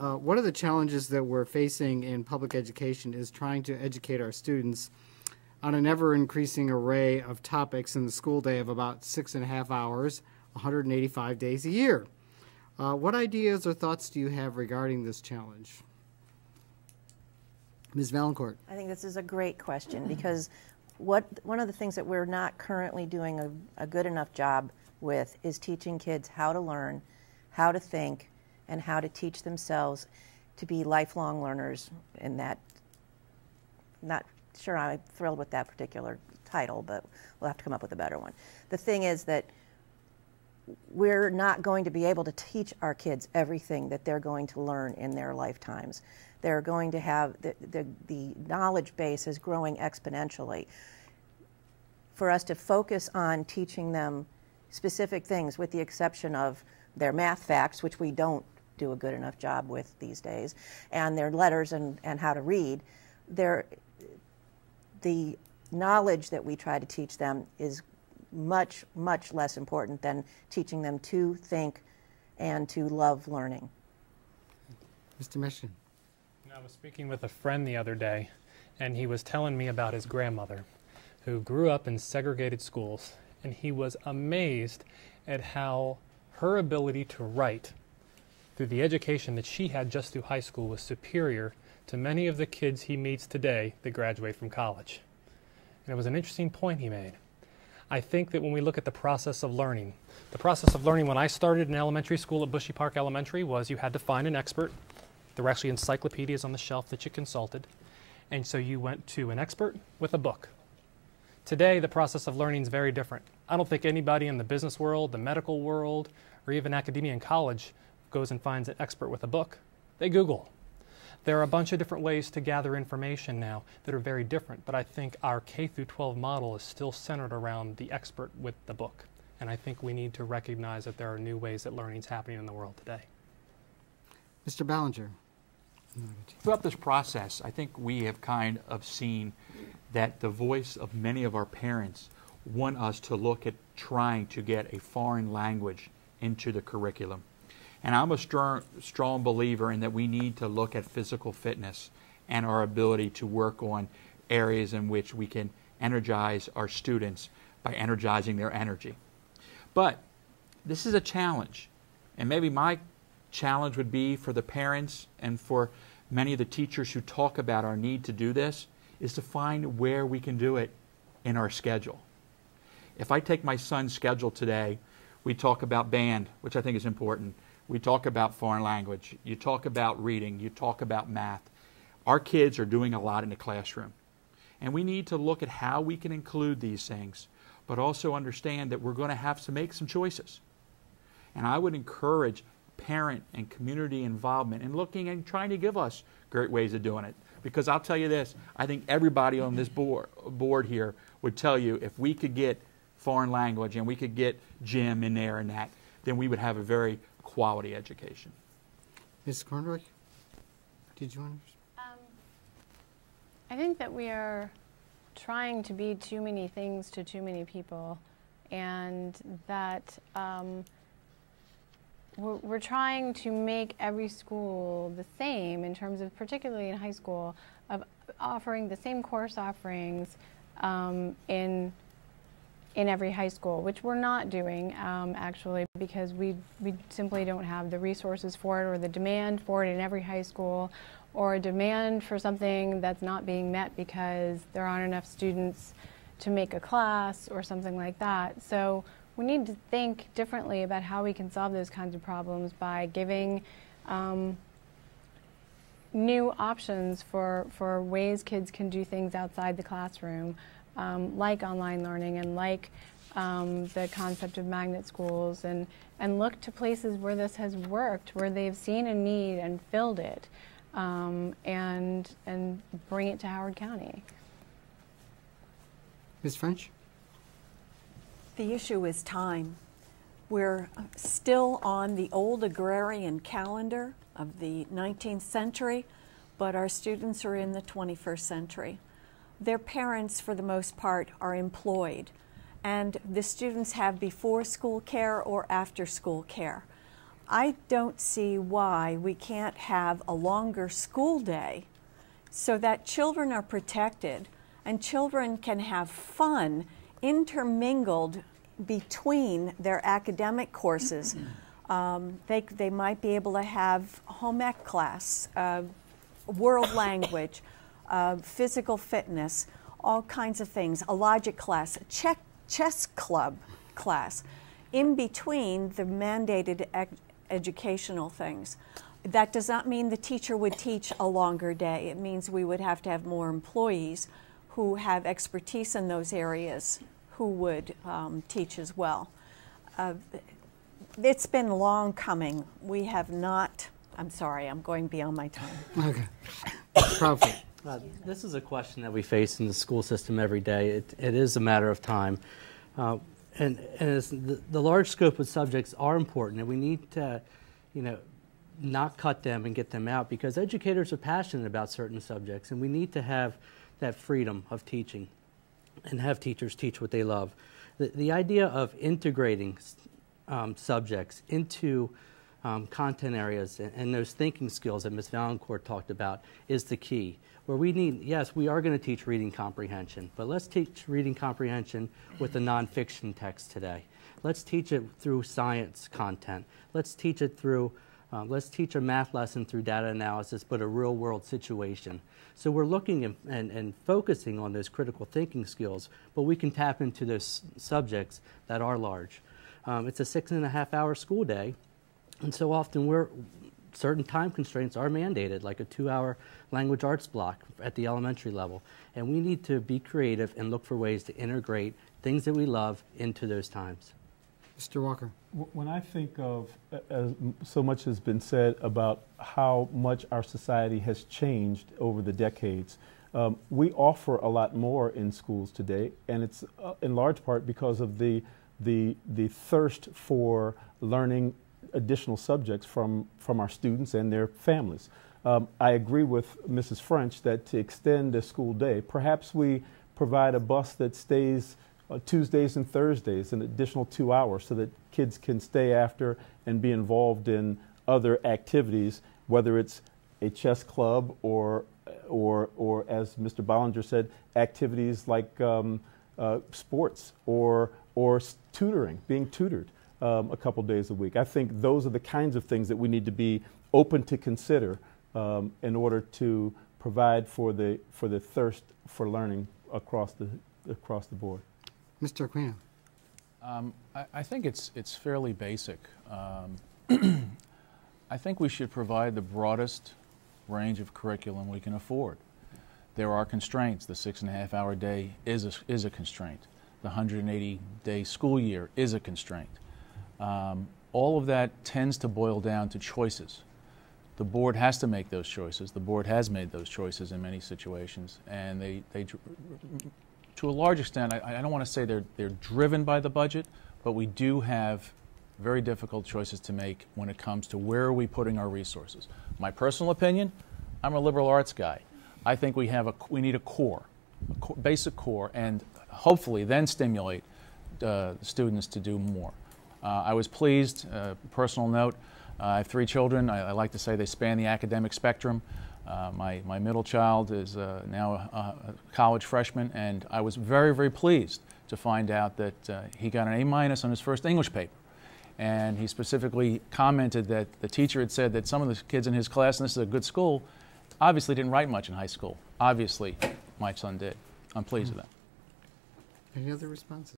one of the challenges that we're facing in public education is trying to educate our students on an ever-increasing array of topics in the school day of about 6.5 hours, 185 days a year. What ideas or thoughts do you have regarding this challenge? Ms. Vaillancourt. I think this is a great question because one of the things that we're not currently doing a good enough job with is teaching kids how to learn, how to think, and how to teach themselves to be lifelong learners. In that, not sure I'm thrilled with that particular title, but we'll have to come up with a better one. The thing is that we're not going to be able to teach our kids everything that they're going to learn in their lifetimes. They're going to have, the knowledge base is growing exponentially. For us to focus on teaching them specific things, with the exception of their math facts, which we don't do a good enough job with these days, and their letters and how to read, the knowledge that we try to teach them is much, much less important than teaching them to think and to love learning. Mr. Meshkin. I was speaking with a friend the other day, and he was telling me about his grandmother, who grew up in segregated schools, and he was amazed at how her ability to write through the education that she had just through high school was superior to many of the kids he meets today that graduate from college. And it was an interesting point he made. I think that when we look at the process of learning when I started in elementary school at Bushy Park Elementary was you had to find an expert. There were actually encyclopedias on the shelf that you consulted. And so you went to an expert with a book. Today, the process of learning is very different. I don't think anybody in the business world, the medical world, or even academia and college goes and finds an expert with a book. They Google. There are a bunch of different ways to gather information now that are very different, but I think our K-12 model is still centered around the expert with the book. And I think we need to recognize that there are new ways that learning is happening in the world today. Mr. Ballinger. Throughout this process, I think we have kind of seen that the voice of many of our parents want us to look at trying to get a foreign language into the curriculum. And I'm a strong believer in that we need to look at physical fitness and our ability to work on areas in which we can energize our students by energizing their energy. But this is a challenge, and maybe my challenge would be for the parents and for many of the teachers who talk about our need to do this is to find where we can do it in our schedule. If I take my son's schedule today, we talk about band, which I think is important. We talk about foreign language. You talk about reading. You talk about math. Our kids are doing a lot in the classroom. And we need to look at how we can include these things, but also understand that we're going to have to make some choices. And I would encourage parent and community involvement in looking and trying to give us great ways of doing it. Because I'll tell you this, I think everybody on this board here would tell you if we could get foreign language and we could get gym in there and that, then we would have a very quality education. Ms. Kornreich, did you want to? I think that we are trying to be too many things to too many people, and that we're trying to make every school the same in terms of, particularly in high school, of offering the same course offerings in every high school, which we're not doing actually, because we simply don't have the resources for it or the demand for it in every high school, or a demand for something that's not being met because there aren't enough students to make a class or something like that. So we need to think differently about how we can solve those kinds of problems by giving new options for ways kids can do things outside the classroom, like online learning and like the concept of magnet schools, and look to places where this has worked, where they've seen a need and filled it, and bring it to Howard County. Ms. French? The issue is time. We're still on the old agrarian calendar of the 19th century, but our students are in the 21st century. Their parents, for the most part, are employed, and the students have before school care or after school care. I don't see why we can't have a longer school day so that children are protected and children can have fun intermingled between their academic courses. They might be able to have home ec class, world language, physical fitness, all kinds of things, a logic class, a chess club class, in between the mandated educational things. That does not mean the teacher would teach a longer day. It means we would have to have more employees who have expertise in those areas who would teach as well. It's been long coming. We have not, I'm sorry, I'm going beyond my time. Okay. Proudfoot. This is a question that we face in the school system every day. It is a matter of time. And the large scope of subjects are important, and we need to, not cut them and get them out, because educators are passionate about certain subjects, and we need to have that freedom of teaching and have teachers teach what they love. The idea of integrating subjects into content areas and those thinking skills that Ms. Vaillancourt talked about is the key. Where we need, yes, we are going to teach reading comprehension, but let's teach reading comprehension with a nonfiction text today. Let's teach it through science content. Let's teach it through, let's teach a math lesson through data analysis, but a real world situation. So we're looking and focusing on those critical thinking skills, but we can tap into those subjects that are large. It's a 6.5-hour school day, and so often certain time constraints are mandated, like a 2-hour language arts block at the elementary level. And we need to be creative and look for ways to integrate things that we love into those times. Mr. Walker. When I think of, so much has been said about how much our society has changed over the decades, we offer a lot more in schools today, and it's in large part because of the thirst for learning additional subjects from our students and their families. I agree with Mrs. French that to extend the school day, perhaps we provide a bus that stays Tuesdays and Thursdays, an additional 2 hours, so that kids can stay after and be involved in other activities, whether it's a chess club or as Mr. Ballinger said, activities like sports or tutoring, being tutored a couple days a week. I think those are the kinds of things that we need to be open to consider in order to provide for the thirst for learning across the board. Mr. Aquino. I think it's fairly basic. I think we should provide the broadest range of curriculum we can afford. There are constraints. The 6.5-hour day is a constraint. The 180-day school year is a constraint. All of that tends to boil down to choices. The board has to make those choices. The board has made those choices in many situations, and they to a large extent, I don't want to say they're driven by the budget, but we do have very difficult choices to make when it comes to where are we putting our resources. My personal opinion, I'm a liberal arts guy. I think we need a basic core, and hopefully then stimulate students to do more. I was pleased, personal note, I have 3 children. I like to say they span the academic spectrum. My middle child is now a college freshman, and I was very, very pleased to find out that he got an A- on his first English paper. And he specifically commented that the teacher had said that some of the kids in his class, and this is a good school, obviously didn't write much in high school. Obviously, my son did. I'm pleased with that. Any other responses?